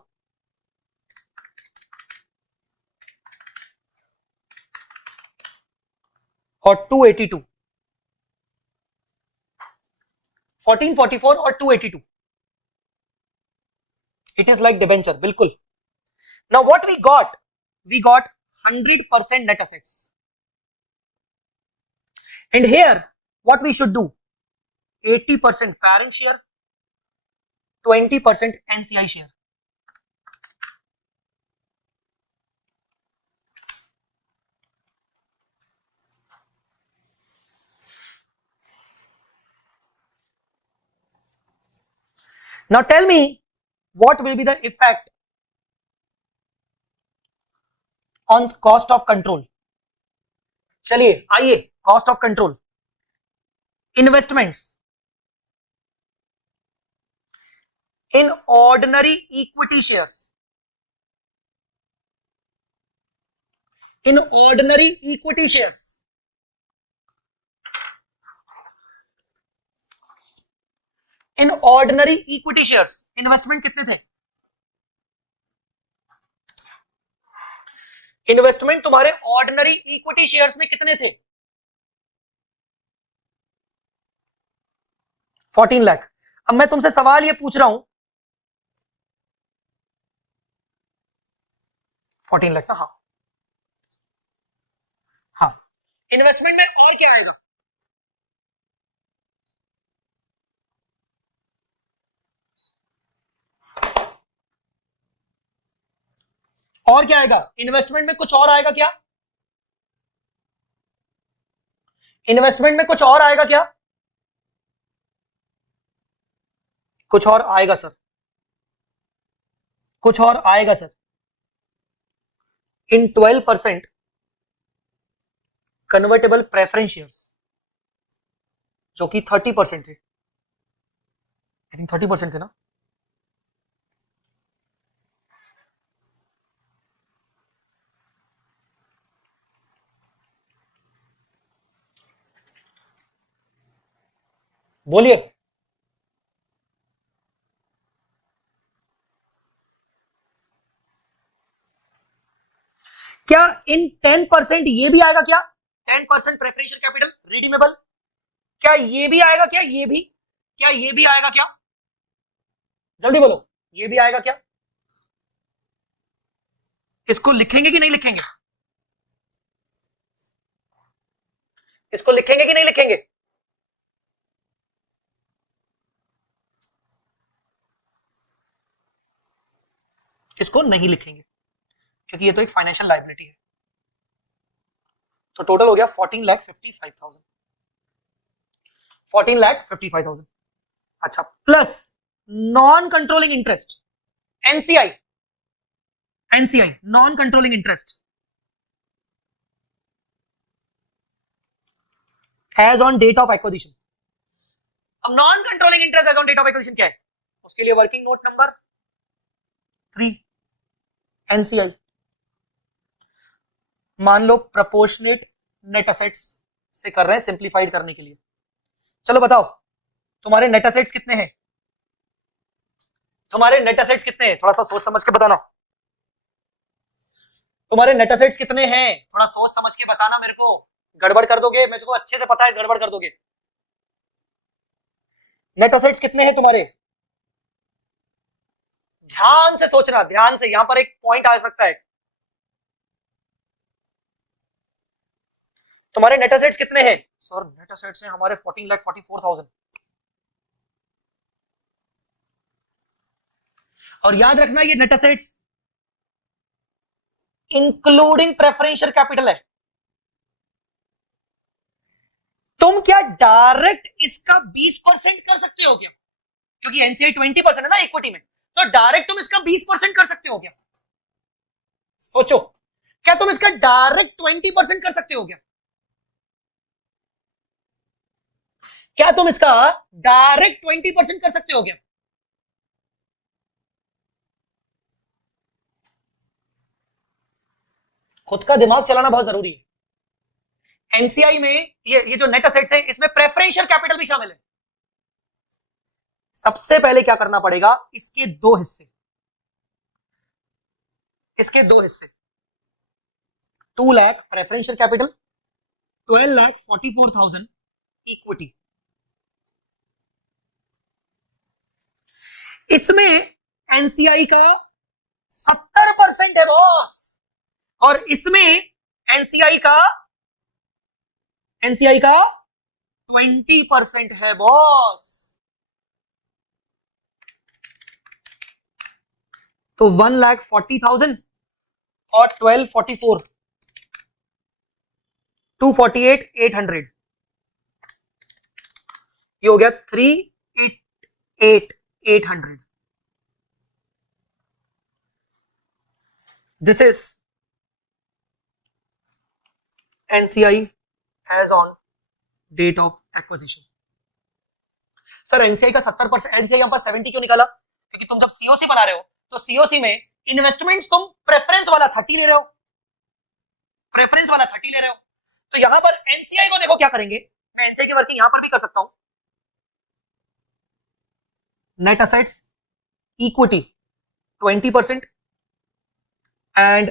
और 282, 1444 और 282 it is like debenture बिल्कुल। now what we got 100% net assets, and here what we should do 80% parent share, 20% NCI share। now tell me what will be the effect on cost of control। चलिए आइए cost of control, investments in ordinary equity shares, in ordinary equity shares, in ordinary equity shares investment कितने थे? इन्वेस्टमेंट तुम्हारे ऑर्डिनरी इक्विटी शेयर्स में कितने थे? 14 लाख। अब मैं तुमसे सवाल ये पूछ रहा हूं, 14 लाख ना? हाँ हाँ। इन्वेस्टमेंट में और क्या आएगा? और क्या आएगा? इन्वेस्टमेंट में कुछ और आएगा क्या? इन्वेस्टमेंट में कुछ और आएगा क्या? कुछ और आएगा सर, कुछ और आएगा सर। इन 12% कन्वर्टेबल प्रेफरेंस शेयर्स, जो कि 30% थे, आई थिंक 30% थे ना? बोलिए। क्या इन 10% ये भी आएगा क्या? 10% प्रेफरेंशियल कैपिटल रिडीमेबल, क्या ये भी आएगा क्या? ये भी, क्या ये भी आएगा क्या? जल्दी बोलो, ये भी आएगा क्या? इसको लिखेंगे कि नहीं लिखेंगे? इसको लिखेंगे कि नहीं लिखेंगे? इसको नहीं लिखेंगे क्योंकि ये तो एक फाइनेंशियल लायबिलिटी है। तो टोटल हो गया 14,55,000, 14,55,000। अच्छा, plus non controlling interest, NCI, NCI non controlling interest as on date of acquisition. अब non controlling interest as on date of acquisition क्या है? उसके लिए वर्किंग नोट नंबर 3, एनसीआई। मान लो प्रपोर्शनेट नेट असेट्स से कर रहे हैं सिंप्लीफाइड करने के लिए। चलो बताओ, तुम्हारे नेट असेट्स कितने हैं? तुम्हारे नेट असेट्स कितने हैं? थोड़ा सा सोच समझ के बताना। तुम्हारे नेट असेट्स कितने हैं? थोड़ा सोच समझ के बताना मेरे को। गड़बड़ कर दोगे, मेरे को अच्छे से पता है गड़बड़ कर दोगे। नेट असेट्स कितने हैं तुम्हारे? ध्यान से सोचना, ध्यान से, यहां पर एक पॉइंट आ सकता है। तुम्हारे नेट असेट्स कितने हैं? सर नेट असेट्स हैं हमारे 14,44,000। और याद रखना ये net assets including preferential capital है। तुम क्या डायरेक्ट इसका 20% कर सकते हो क्या? क्योंकि एनसीआई 20% है ना इक्विटी में, तो डायरेक्ट तुम इसका 20% कर सकते हो क्या? सोचो, क्या तुम इसका डायरेक्ट 20% कर सकते हो क्या? क्या तुम इसका डायरेक्ट 20% कर सकते हो क्या? खुद का दिमाग चलाना बहुत जरूरी है। एनसीआई में ये जो नेट असेट्स है, इसमें प्रेफरेंशियल कैपिटल भी शामिल है। सबसे पहले क्या करना पड़ेगा, इसके दो हिस्से, इसके दो हिस्से, 2 लाख प्रेफरेंशियल कैपिटल, 12,44,000 इक्विटी। इसमें एनसीआई का 70% है बॉस, और इसमें एनसीआई का 20% है बॉस। तो 1,40,000 और 12,44, 248,800, ये हो गया 388,800। This is NCI as on date of acquisition. Sir NCI का 70%, एनसीआई यहां पर 70 क्यों निकाला? क्योंकि तुम जब सीओसी बना रहे हो तो सीओसी में इन्वेस्टमेंट्स तुम प्रेफरेंस वाला 30 ले रहे हो, प्रेफरेंस वाला 30 ले रहे हो। तो यहां पर एनसीआई को देखो क्या करेंगे, मैं एनसीआई की वर्किंग यहां पर भी कर सकता हूं। Net assets equity 20% and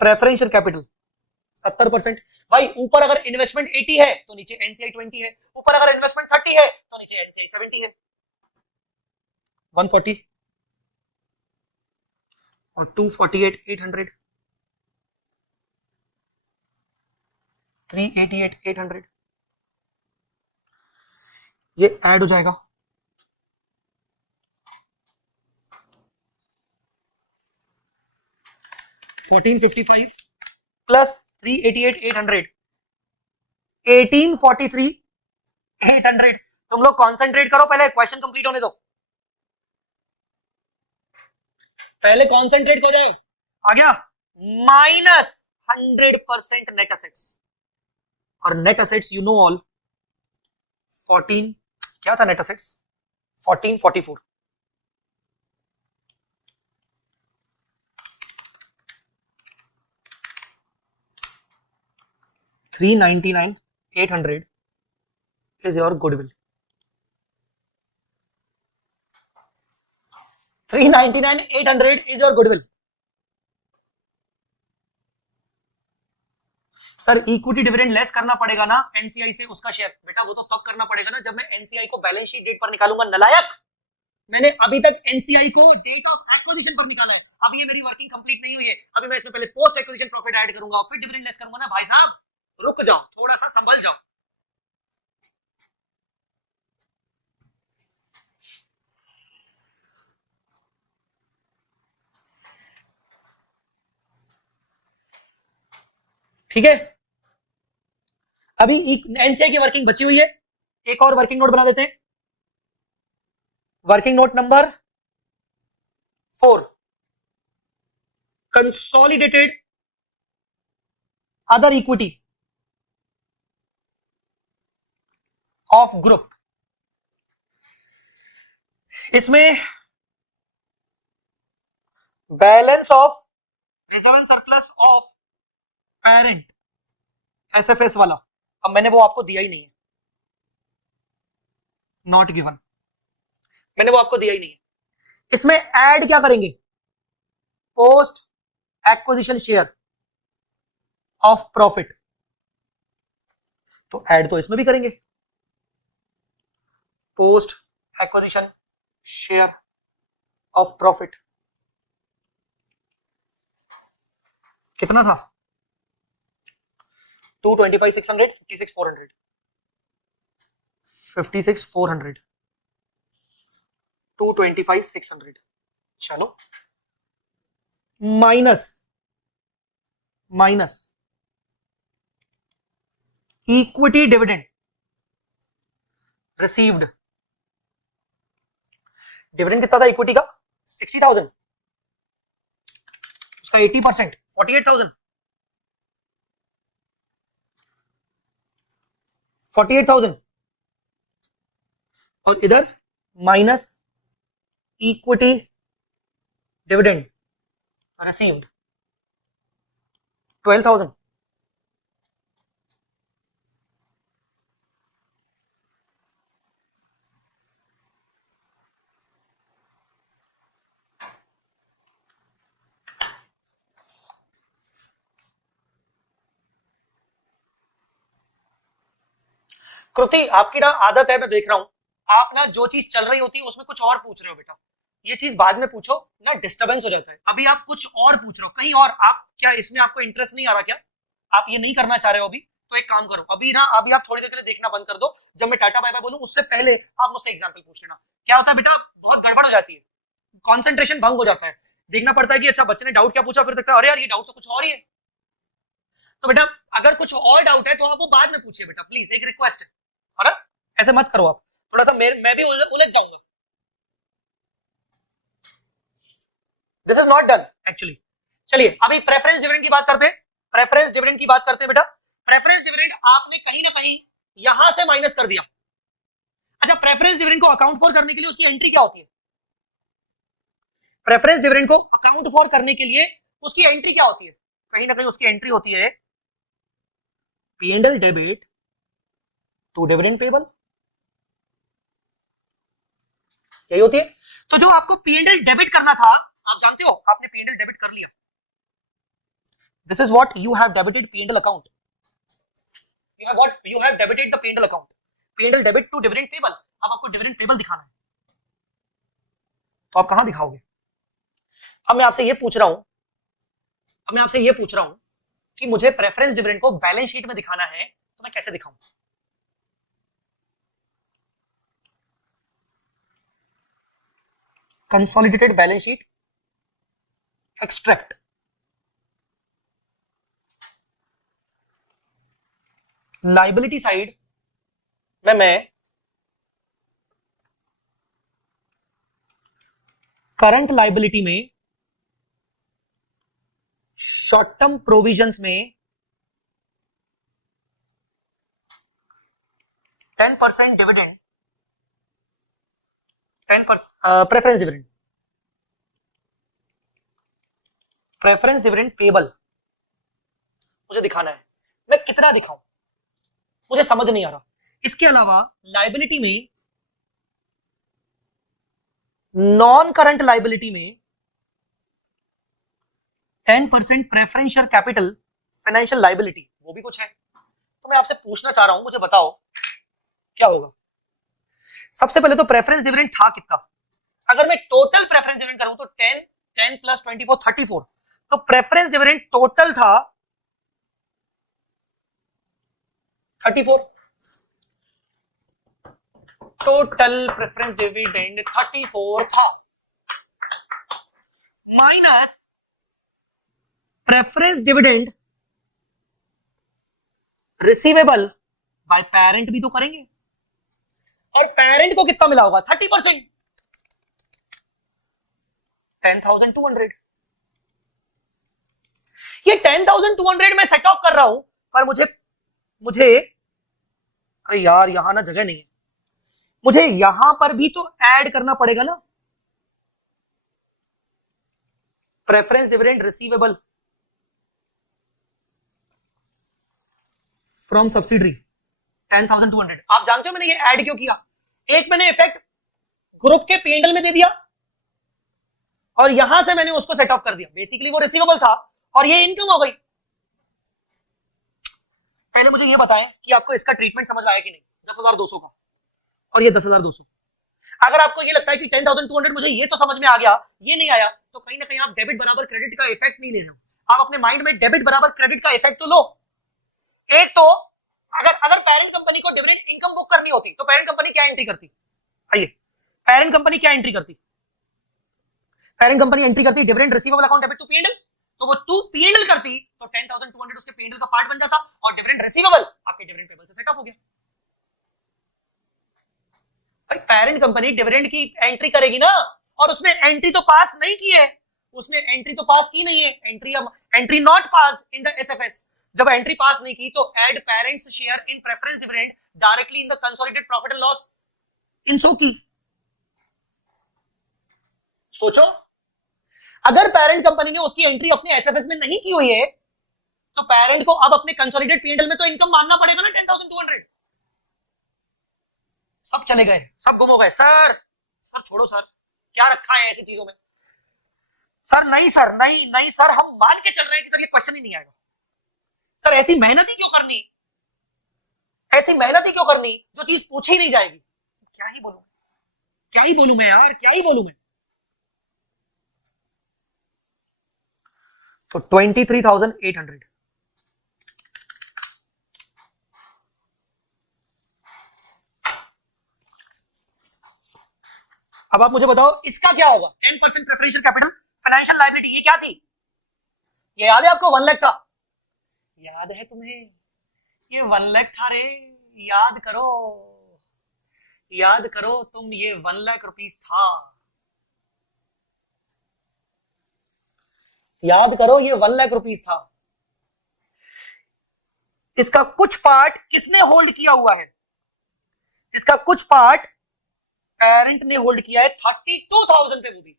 preferential capital 70%। भाई ऊपर अगर इन्वेस्टमेंट 80 है तो नीचे एनसीआई 20 है, ऊपर अगर इन्वेस्टमेंट 30 है तो नीचे एनसीआई 70 है। 140 और 248 800 388 800 ये ऐड हो जाएगा। 1455 प्लस 388 800 1843 800। तुम लोग कॉन्सेंट्रेट करो, पहले क्वेश्चन कंप्लीट होने दो, पहले कॉन्सेंट्रेट कर जाए। आ गया माइनस 100% नेट एसेट्स, और net assets you know all 14 क्या था net assets 1444। $399,800 is your goodwill. 399,800 is your goodwill. Sir equity dividend less करना पड़ेगा ना एनसीआई से उसका शेयर। बेटा वो तो तब करना पड़ेगा ना जब मैं एनसीआई को बैलेंस शीट डेट पर निकालूंगा। नलायक, मैंने अभी तक एनसीआई को डेट ऑफ एक्विजिशन पर निकाला है, अभी ये मेरी वर्किंग कंप्लीट नहीं हुई है, अभी मैं इसमें पहले पोस्ट एक्विजिशन प्रॉफिट ऐड करूंगा फिर डिविडेंड लेस करूंगा ना। भाई साहब रुक जाओ, थोड़ा सा संभल जाओ। ठीक है, अभी एनसीआई की वर्किंग बची हुई है, एक और वर्किंग नोट बना देते हैं। Working note number 4, consolidated other equity of group. इसमें balance of reserve and surplus of parent SFS वाला, अब मैंने वो आपको दिया ही नहीं है, नॉट गिवन, मैंने वो आपको दिया ही नहीं है। इसमें ऐड क्या करेंगे, post acquisition share of profit, तो ऐड तो इसमें भी करेंगे, post acquisition share of profit. कितना था 225,600 56,400 56,400 225,600। चलो minus equity dividend received. Dividend कितना था इक्विटी का 60,000, उसका 80% 48,000 और इधर माइनस इक्विटी डिविडेंड रिसीव्ड 12,000। कृति आपकी ना आदत है, मैं देख रहा हूं, आप ना जो चीज चल रही होती है उसमें कुछ और पूछ रहे हो। बेटा ये चीज बाद में पूछो ना, डिस्टर्बेंस हो जाता है। अभी आप कुछ और पूछ रहे हो कहीं और, आप क्या इसमें आपको इंटरेस्ट नहीं आ रहा क्या, आप ये नहीं करना चाह रहे हो अभी, तो एक काम करो अभी ना, अभी आप थोड़ी देर के लिए देखना बंद कर दो, जब मैं टाटा बाय बाय बोलूं उससे पहले आप मुझसे एग्जांपल पूछ लेना। क्या होता है बेटा, बहुत गड़बड़ हो जाती है, कॉन्सेंट्रेशन भंग हो जाता है, देखना पड़ता है कि अच्छा बच्चे ने डाउट क्या पूछा, फिर देखता है अरे यार ये डाउट तो कुछ और ही है। तो बेटा अगर कुछ और डाउट है तो आप वो बाद में पूछिए बेटा, प्लीज एक रिक्वेस्ट है ना, ऐसे मत करो आप, थोड़ा सा मैं भी उलझ जाऊंगा। This is not done actually. चलिए अभी प्रेफरेंस डिविडेंड की बात करते हैं, प्रेफरेंस डिविडेंड की बात करते हैं बेटा। प्रेफरेंस डिविडेंड आपने कहीं ना कहीं यहां से माइनस कर दिया। अच्छा प्रेफरेंस डिविडेंड को अकाउंट फॉर करने के लिए उसकी एंट्री क्या होती है, प्रेफरेंस डिविडेंड को अकाउंट फॉर करने के लिए उसकी एंट्री क्या होती है, कहीं ना कहीं उसकी एंट्री होती है P&L debit to dividend payable, यही होती है। तो जो आपको P&L डेबिट करना था, आप जानते हो आपने P&L डेबिट कर लिया, This is what you have debited P&L account. You have debited the P&L account. P&L debit to dividend payable. अब आपको dividend payable दिखाना है, तो आप कहां दिखाओगे? अब मैं आपसे ये पूछ रहा हूं कि मुझे प्रेफरेंस डिविडेंड को बैलेंस शीट में दिखाना है, तो मैं कैसे दिखाऊं? Consolidated balance sheet, extract, liability side में मैं करंट लाइबिलिटी में शॉर्ट टर्म प्रोविजंस में 10% डिविडेंड, 10% प्रेफरेंस डिविडेंड पेबल मुझे दिखाना है। मैं कितना दिखाऊं, मुझे समझ नहीं आ रहा। इसके अलावा लाइबिलिटी में, नॉन करंट लाइबिलिटी में 10% प्रेफरेंशियल कैपिटल फाइनेंशियल लाइबिलिटी, वो भी कुछ है। तो मैं आपसे पूछना चाह रहा हूं, मुझे बताओ क्या होगा। सबसे पहले तो प्रेफरेंस डिविडेंड था कितना? अगर मैं टोटल प्रेफरेंस डिविडेंड करूं तो 10 प्लस 24 34, तो प्रेफरेंस डिविडेंड टोटल था 34। टोटल प्रेफरेंस डिविडेंड 34 था, minus preference dividend receivable by parent भी तो करेंगे, और पेरेंट को कितना मिला होगा? 30%, 10,200। ये 10,200 मैं सेट ऑफ कर रहा हूं, पर मुझे अरे यार यहां ना जगह नहीं है, मुझे यहां पर भी तो ऐड करना पड़ेगा ना। Preference dividend receivable from subsidiary 10,200। आप जानते हो मैंने ये ऐड क्यों किया? एक मैंने इफेक्ट ग्रुप के P&L में दे दिया, और यहां से मैंने उसको सेट ऑफ कर दिया। बेसिकली वो रिसीवेबल था और ये इनकम हो गई। पहले मुझे ये बताएं कि आपको इसका ट्रीटमेंट समझ आया कि नहीं, 10,200 का और ये 10,200। अगर आपको ये लगता है कि 10,200 मुझे ये तो समझ में आ गया, ये नहीं आया, तो कहीं ना कहीं आप डेबिट बराबर क्रेडिट का इफेक्ट नहीं ले रहे हो। आप अपने माइंड में डेबिट बराबर क्रेडिट का इफेक्ट तो लो। एक तो अगर पेरेंट कंपनी को डिविडेंड इनकम बुक करनी होती तो पेरेंट कंपनी क्या एंट्री करती? आइए, पेरेंट कंपनी क्या एंट्री करती? पेरेंट कंपनी एंट्री करती dividend receivable account debit to P&L। तो वो टू P&L करती तो 10,200 उसके P&L का पार्ट बन जाता, और डिविडेंड रिसीवेबल आपके डिविडेंड पेबल से सेट ऑफ हो गया। भाई पेरेंट कंपनी डिविडेंड की एंट्री करेगी ना, और उसने एंट्री तो पास नहीं की है, उसने एंट्री तो पास की नहीं है, entry not passed in the SFS. जब एंट्री पास नहीं की तो add parents share in preference dividend directly in the consolidated profit and loss in सो की। सोचो, अगर पेरेंट कंपनी ने उसकी एंट्री अपने एसएफएस में नहीं की हुई है, तो पेरेंट को अब अपने कंसोलिडेटेड P&L में तो इनकम मानना पड़ेगा ना 10,200। सब चले गए, सब गुम हो गए। सर छोड़ो सर, क्या रखा है ऐसी चीजों में? सर नहीं सर, हम मान के चल रहे हैं कि सर ये क्वेश्चन ही नहीं आएगा। सर ऐसी मेहनत ही क्यों करनी, जो चीज पूछी ही नहीं जाएगी? क्या ही बोलूं मैं यार, क्या ही बोलूं मैं। तो 23,800। अब आप मुझे बताओ इसका क्या होगा? 10% प्रेफरेंशियल कैपिटल फाइनेंशियल लायबिलिटी, ये क्या थी? ये याद है आपको? 1 लाख था, याद है तुम्हें? ये 1 लाख था रे, याद करो तुम, ये 1 लाख रुपीस था, याद करो, ये 1 लाख रुपीस था। इसका कुछ पार्ट किसने होल्ड किया हुआ है? इसका कुछ पार्ट पेरेंट ने होल्ड किया है 32,000 पे, वो भी।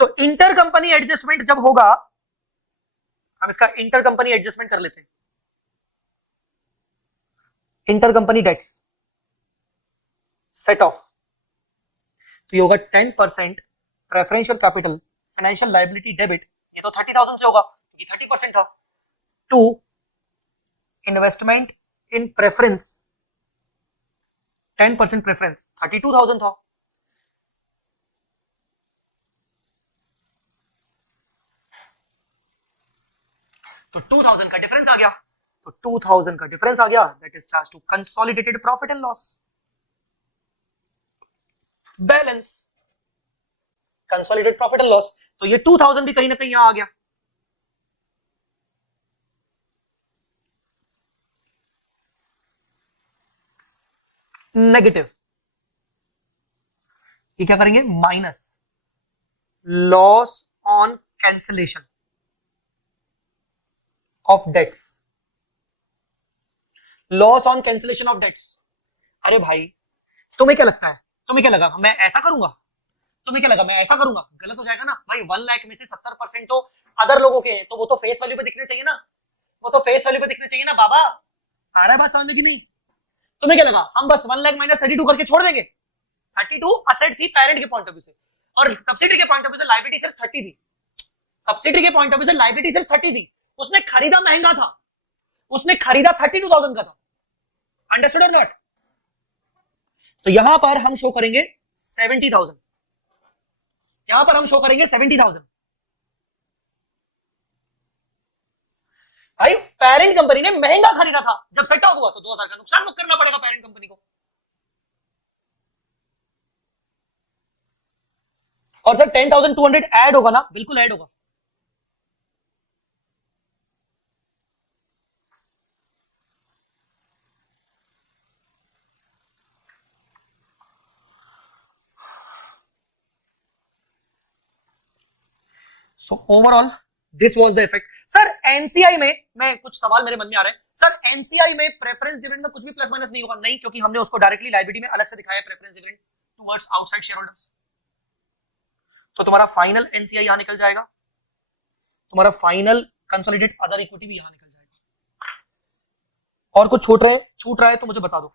तो इंटर कंपनी एडजस्टमेंट जब होगा, हम इसका इंटर कंपनी एडजस्टमेंट कर लेते हैं। Inter company debts set off, तो ये होगा 10% preferential capital financial liability debit. ये तो 30,000 से होगा, ये 30% था, to investment in preference 10% preference 32,000 था, तो 2000 का डिफरेंस आ गया, तो 2000 का डिफरेंस आ गया, that is charge to consolidated profit and loss. Balance consolidated profit and loss, तो ये 2000 भी कहीं ना कहीं यहां आ गया। नेगेटिव, ये क्या करेंगे, minus loss on cancellation of debts, loss on cancellation of debts. अरे भाई तुम्हें क्या लगता है, तुम्हें क्या लगा मैं ऐसा करूंगा, तुम्हें क्या लगा मैं ऐसा करूंगा, गलत हो जाएगा ना भाई। 1 लाख में से 70% तो अदर लोगों के हैं, तो वो तो फेस वैल्यू पे दिखने चाहिए ना, वो तो फेस वैल्यू पे दिखने चाहिए ना बाबा। आ रहा है बात समझ में कि नहीं? तुम्हें क्या लगा हम बस 1 लाख माइनस 32 करके छोड़ देंगे? 32 असेट थी पेरेंट के पॉइंट ऑफ व्यू से, और सब्सिडी के पॉइंट ऑफ व्यू से लायबिलिटी सिर्फ 30 थी। सब्सिडी के पॉइंट ऑफ व्यू से लायबिलिटी सिर्फ 30 थी, उसने खरीदा महंगा था, उसने खरीदा 32,000 का था, अंडरस्टूड और नॉट? तो यहां पर हम शो करेंगे 70,000, यहां पर हम शो करेंगे 70,000। भाई पेरेंट कंपनी ने महंगा खरीदा था, जब सेट आउट हुआ तो 2000 का नुकसान बुक करना पड़ेगा पेरेंट कंपनी को। और सर 10,200 ऐड होगा ना? बिल्कुल ऐड होगा। So overall this was the effect. Sir NCI में, मैं कुछ सवाल मेरे मन में आ रहे हैं सर, एनसीआई में प्रेफरेंस डिविडेंड में कुछ भी प्लस माइनस नहीं होगा? नहीं, क्योंकि हमने उसको डायरेक्टली लायबिलिटी में अलग से दिखाया है, preference dividend towards outside share holders. तो तुम्हारा फाइनल एनसीआई यहां निकल जाएगा, तुम्हारा फाइनल कंसोलिडेट अदर इक्विटी भी यहां निकल जाएगा। और कुछ छूट रहा है तो मुझे बता दो,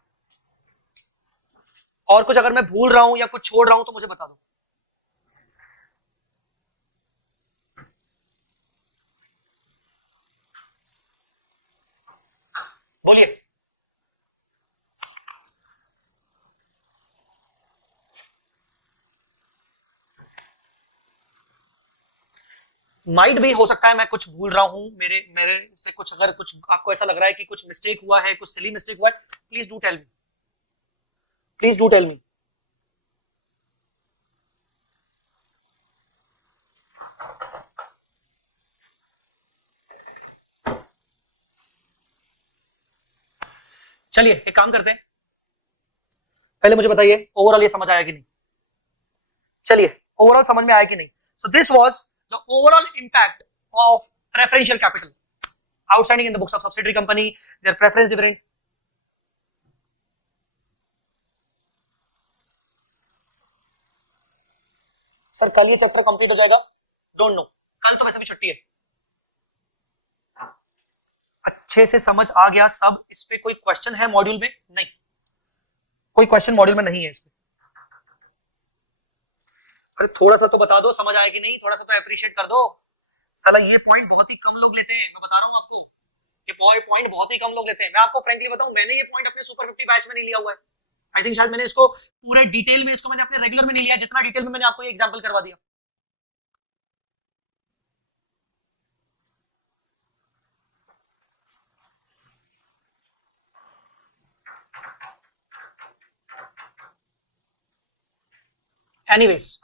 और कुछ अगर मैं भूल रहा हूं या कुछ छोड़ रहा हूं तो मुझे बता दो। बोलिए। माइट भी हो सकता है मैं कुछ भूल रहा हूं, मेरे मेरे से कुछ, अगर कुछ आपको ऐसा लग रहा है कि कुछ मिस्टेक हुआ है, कुछ सिली मिस्टेक हुआ है, please do tell me, please do tell me. चलिए एक काम करते हैं, पहले मुझे बताइए ओवरऑल ये समझ आया कि नहीं? चलिए ओवरऑल समझ में आया कि नहीं? So this was the overall impact of preferential capital outstanding in the books of subsidiary company, their preference dividend. Sir कल ये चैप्टर कंप्लीट हो जाएगा? डोंट नो, कल तो वैसे भी छुट्टी है। अच्छे से समझ आ गया सब? इस पे कोई क्वेश्चन है मॉड्यूल में? नहीं, कोई क्वेश्चन मॉड्यूल में नहीं है इस पे। अरे थोड़ा सा तो बता दो समझ आया कि नहीं, थोड़ा सा तो अप्रिशिएट कर दो। साला ये पॉइंट बहुत ही कम लोग लेते हैं, मैं बता रहा हूँ आपको, ये पॉइंट बहुत ही कम लोग लेते हैं। मैं आपको फ्रेंकली बताऊं, मैंने ये पॉइंट अपने सुपर 50 बैच में नहीं लिया हुआ है। आई थिंक शायद मैंने इसको पूरे डिटेल में, इसको मैंने अपने रेगुलर में नहीं लिया जितना डिटेल में मैंने आपको ये एग्जांपल करवा दिया। एनीवेज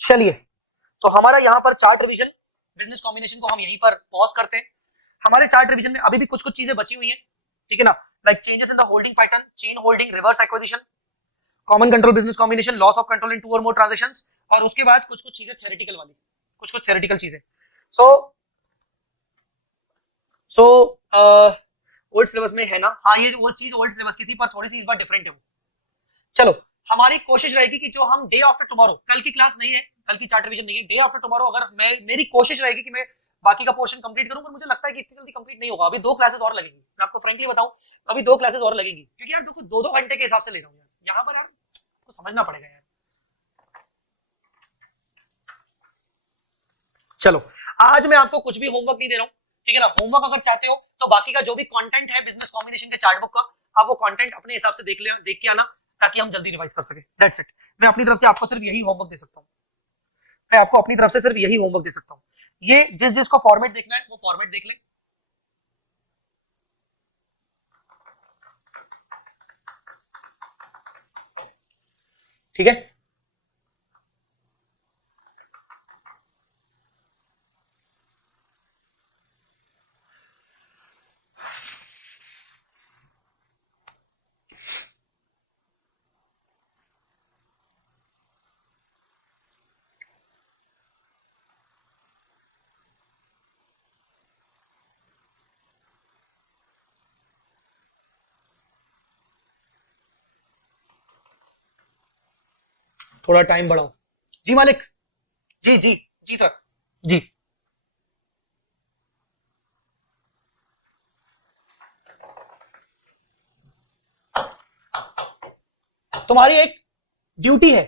चलिए, तो हमारा यहाँ पर चार्ट रिवीजन बिजनेस कॉम्बिनेशन को हम यहीं पर पॉज करते हैं। हमारे चार्ट रिवीजन में अभी भी कुछ कुछ चीजें बची हुई हैं, ठीक है ना, like changes in the holding pattern, chain holding, reverse acquisition, common control business combination, loss of control इन 2 और मोर ट्रांजैक्शंस, और उसके बाद कुछ कुछ चीजें थ्योरेटिकल वाली, कुछ कुछ थ्योरेटिकल चीजें। सो ओल्ड सिलेबस में है ना? हाँ, ये वो चीज ओल्ड सिलेबस की थी, पर थोड़ी सी इस बार डिफरेंट है वो। चलो हमारी कोशिश रहेगी कि जो हम डे आफ्टर टुमारो, कल की क्लास नहीं है, कल की चार्ट रिवीजन नहीं है, डे आफ्टर टुमारो अगर मेरी कोशिश रहेगी कि मैं बाकी का पोर्शन कंप्लीट करूं, पर मुझे लगता है कि इतनी जल्दी कंप्लीट नहीं होगा। अभी 2 क्लासेस और लगेंगी, मैं आपको फ्रेंकली बताऊं, अभी 2 क्लासेस और लगेंगी, क्योंकि यार देखो 2-2 घंटे के हिसाब से ले रहा हूं यार, यहाँ पर यार कुछ समझना पड़ेगा यार। चलो आज मैं आपको कुछ भी होमवर्क नहीं दे रहा हूं, ठीक है ना। होमवर्क अगर चाहते हो तो बाकी का जो भी कंटेंट है बिजनेस कॉम्बिनेशन के चार्ट बुक का, आप वो कंटेंट अपने हिसाब से देख के आना, ताकि हम जल्दी रिवाइज कर सके। That's it. मैं अपनी तरफ से आपको सिर्फ यही होमवर्क दे सकता हूं, मैं आपको अपनी तरफ से सिर्फ यही होमवर्क दे सकता हूं। ये जिस जिसको फॉर्मेट देखना है वो फॉर्मेट देख ले। ठीक है, थोड़ा टाइम बढ़ाओ। जी मालिक, जी जी जी सर, जी। तुम्हारी एक ड्यूटी है,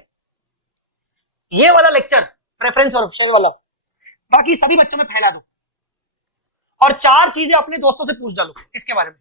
ये वाला लेक्चर प्रेफरेंस और ऑप्शन वाला बाकी सभी बच्चों में फैला दो, और 4 चीजें अपने दोस्तों से पूछ डालो इसके बारे में।